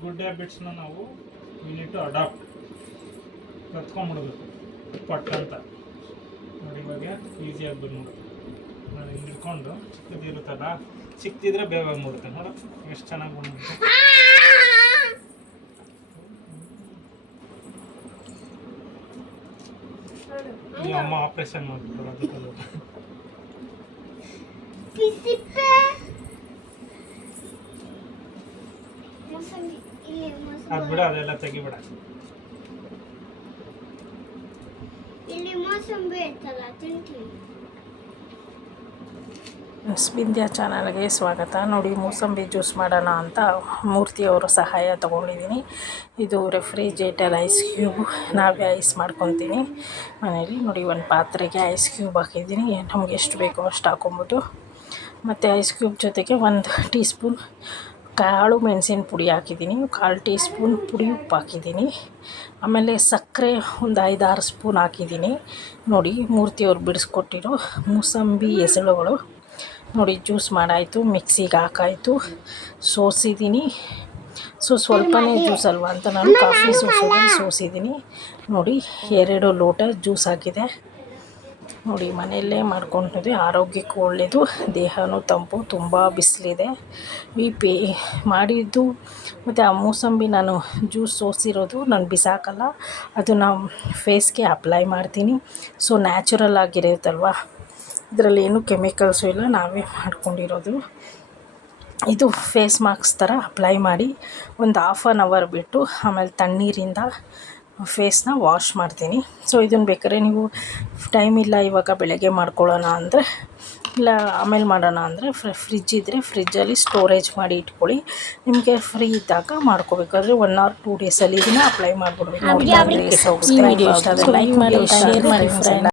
Good ಹ್ಯಾಬಿಟ್ಸ್ನ ನಾವು unit to adapt ಕತ್ಕೊಂಡ್ಬಿಡ್ಬೇಕು. ಪಟ್ ಅಂತ ನೋಡಿ ಇವಾಗ ಈಸಿಯಾಗಿ ಆಗ್ಬೋದು ನೋಡಿ. ಹಿಂಗೆ ಹಿಡ್ಕೊಂಡು ಚಿಕ್ಕದಿರುತ್ತಲ್ಲ ಚಿಕ್ಕದಿದ್ರೆ ಬೇಗ ಬಂದ್ಬಿಡುತ್ತೆ. ನೋಡು ಎಷ್ಟು ಚೆನ್ನಾಗಿ ಬಂದ್ಬಿಡುತ್ತೆ. ಅಮ್ಮ ಆಪ್ರೇಷನ್ ಮಾಡ್ಬಿಟ್ಟು ಅದಕ್ಕೆಲ್ಲ ಪಿಸಿಪ್ಪೆ ಮೊಸಂಬಿ ಇಲ್ಲಿ ಅದು ಬಿಡ ಅದೆಲ್ಲ ತೆಗಿಬೇಡ. ಇಲ್ಲಿ ಮೋಸಂಬಿ ಇರ್ತಲ್ಲ ಚಾನಲ್ಗೆ ಸ್ವಾಗತ. ನೋಡಿ ಮೂಸಂಬಿ ಜ್ಯೂಸ್ ಮಾಡೋಣ ಅಂತ ಮೂರ್ತಿಯವರ ಸಹಾಯ ತೊಗೊಂಡಿದ್ದೀನಿ. ಇದು ರೆಫ್ರಿಜರೇಟರ್ ಐಸ್ ಕ್ಯೂಬ್. ನಾವೇ ಐಸ್ ಮಾಡ್ಕೊತೀನಿ ಮನೇಲಿ ನೋಡಿ ಒಂದು ಪಾತ್ರೆಗೆ ಐಸ್ ಕ್ಯೂಬ್ ಹಾಕಿದ್ದೀನಿ. ನಮ್ಗೆ ಎಷ್ಟು ಬೇಕೋ ಅಷ್ಟು ಹಾಕೊಂಬಿಟ್ಟು. ಮತ್ತು ಐಸ್ ಕ್ಯೂಬ್ ಜೊತೆಗೆ ಒಂದು ಟೀ ಸ್ಪೂನ್ ಕಾಳು ಮೆಣಸಿನ ಪುಡಿ ಹಾಕಿದ್ದೀನಿ ಕಾಲು ಟೀ ಸ್ಪೂನ್ ಪುಡಿ ಉಪ್ಪು ಹಾಕಿದ್ದೀನಿ. ಆಮೇಲೆ ಸಕ್ಕರೆ ಒಂದು ಐದಾರು ಸ್ಪೂನ್ ಹಾಕಿದ್ದೀನಿ. ನೋಡಿ, ಮೂರ್ತಿಯವ್ರು ಬಿಡಿಸ್ಕೊಟ್ಟಿರೋ ಮೂಸಂಬಿ ಎಸಳುಗಳು ನೋಡಿ, ಜ್ಯೂಸ್ ಮಾಡಾಯಿತು, ಮಿಕ್ಸಿಗೆ ಹಾಕಾಯಿತು. ಸೋಸಿದ್ದೀನಿ. ಸೊ, ಸ್ವಲ್ಪನೇ ಜ್ಯೂಸ್ ಅಲ್ವಾ ಅಂತ ನಾನು ಕಾಫಿ ಸೋಸೋದೇ ಸೋಸಿದ್ದೀನಿ. ನೋಡಿ, ಎರಡು ಲೋಟ ಜ್ಯೂಸ್ ಹಾಕಿದೆ. ನೋಡಿ, ಮನೆಯಲ್ಲೇ ಮಾಡ್ಕೊಂಡಿದ್ವಿ ಆರೋಗ್ಯಕ್ಕೂ ಒಳ್ಳೆಯದು ದೇಹನೂ ತಂಪು, ತುಂಬ ಬಿಸಿಲಿದೆ. ಈ ಪಿ ಮಾಡಿದ್ದು, ಮತ್ತು ಆ ಮೂಸಂಬಿ ನಾನು ಜ್ಯೂಸ್ ಸೋಸಿರೋದು ನಾನು ಬಿಸಾಕಲ್ಲ. ಅದು ಅದನ್ನು ಫೇಸ್ಗೆ ಅಪ್ಲೈ ಮಾಡ್ತೀನಿ. ಸೊ, ನ್ಯಾಚುರಲ್ ಆಗಿರುತ್ತಲ್ವ? ಇದರಲ್ಲಿ ಏನು ಕೆಮಿಕಲ್ಸು ಇಲ್ಲ, ನಾವೇ ಮಾಡ್ಕೊಂಡಿರೋದು. ಇದು ಫೇಸ್ ಮಾಸ್ಕ್ ಥರ ಅಪ್ಲೈ ಮಾಡಿ, ಒಂದು ಹಾಫ್ ಆನ್ ಅವರ್ ಬಿಟ್ಟು ಆಮೇಲೆ ತಣ್ಣೀರಿಂದ ಫೇಸ್ನ ವಾಶ್ ಮಾಡ್ತೀನಿ. ಸೊ ಇದನ್ನು ಬೇಕಾದ್ರೆ ನೀವು ಟೈಮ್ ಇಲ್ಲ ಇವಾಗ ಬೆಳಗ್ಗೆ ಮಾಡ್ಕೊಳ್ಳೋಣ ಅಂದರೆ ಇಲ್ಲ ಆಮೇಲೆ ಮಾಡೋಣ ಅಂದರೆ ಫ್ರಿಜ್ ಇದ್ದರೆ ಫ್ರಿಜ್ಜಲ್ಲಿ ಸ್ಟೋರೇಜ್ ಮಾಡಿ ಇಟ್ಕೊಳ್ಳಿ. ನಿಮಗೆ ಫ್ರೀ ಇದ್ದಾಗ ಮಾಡ್ಕೋಬೇಕಾದ್ರೆ ಒನ್ ಆರ್ ಟೂ ಡೇಸಲ್ಲಿ ಇದನ್ನು ಅಪ್ಲೈ ಮಾಡಿಬಿಡ್ಬೇಕು.